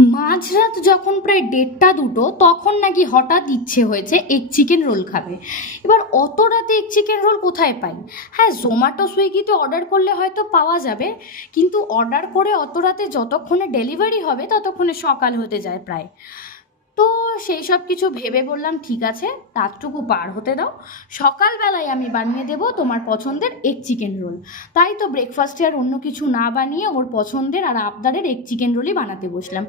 মাঝরাত যখন প্রায় 1:30-2 তখন নাকি হঠাৎ ইচ্ছে হয়েছে এগ চিকেন রোল খাবে। এবার অত রাতে এগ চিকেন রোল কোথায় পাই? হ্যাঁ, জোম্যাটো সুইগিতে অর্ডার করলে হয়তো পাওয়া যাবে, কিন্তু অর্ডার করে অত রাতে যতক্ষণে ডেলিভারি হবে ততক্ষণে সকাল হতে যায় প্রায়। তো সেই সব কিছু ভেবে বললাম ঠিক আছে, রাতটুকু পার হতে দাও, সকালবেলায় আমি বানিয়ে দেবো তোমার পছন্দের এগ চিকেন রোল। তাই তো ব্রেকফাস্টে আর অন্য কিছু না বানিয়ে ওর পছন্দের আর আবদারের এগ চিকেন রোলই বানাতে বসলাম।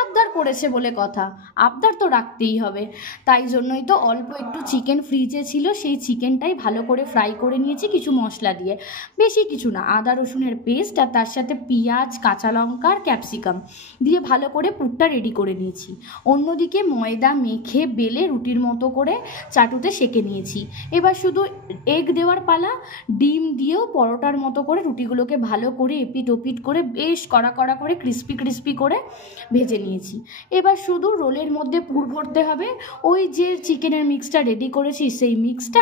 আবদার করেছে বলে কথা, আবদার তো রাখতেই হবে। তাই জন্যই তো অল্প একটু চিকেন ফ্রিজে ছিল, সেই চিকেনটাই ভালো করে ফ্রাই করে নিয়েছি কিছু মশলা দিয়ে, বেশি কিছু না, আদা রসুনের পেস্ট আর তার সাথে পেঁয়াজ, কাঁচা লঙ্কা আর ক্যাপসিকাম দিয়ে ভালো করে পুরটা রেডি করে নিয়েছি। অন্যদিকে ময়দা মেখে বেলে রুটির মতো করে চাটুতে সেঁকে নিয়েছি। এবার শুধু এগ দেওয়ার পালা। ডিম দিয়েও পরোটার মতো করে রুটিগুলোকে ভালো করে এপিট ওপিট করে বেশ কড়া কড়া করে ক্রিস্পি ক্রিস্পি করে ভেজে নিয়েছি। এবার শুধু রোলের মধ্যে পুর ভরতে হবে। ওই যে চিকেনের মিক্সটা রেডি করেছি সেই মিক্সটা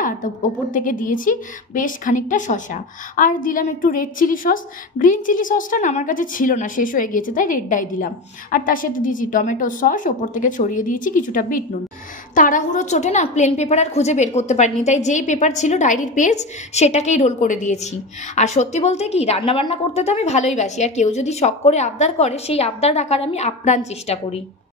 ওপর থেকে দিয়েছি বেশ খানিকটা শসা, আর দিলাম একটু red chili sauce. Green chili সসটা না আমার কাছে ছিল না, শেষ হয়ে গিয়েছে, তাই রেডটাই দিলাম। আর তার সাথে দিয়েছি টমেটো সস, ওপর থেকে ছড়িয়ে দিয়েছি কিছুটা বিট নুন। তাড়াহুড়ো চোটে না প্লেন পেপার আর খুঁজে বের করতে পারিনি, তাই যেই পেপার ছিল ডায়েরির পেজ সেটাকেই রোল করে দিয়েছি। আর সত্যি বলতে কি, রান্নাবান্না করতে তো আমি ভালোই বাসি, আর কেউ যদি শখ করে আবদার করে সেই আবদার রাখার আমি আপ্রাণ চেষ্টা করি।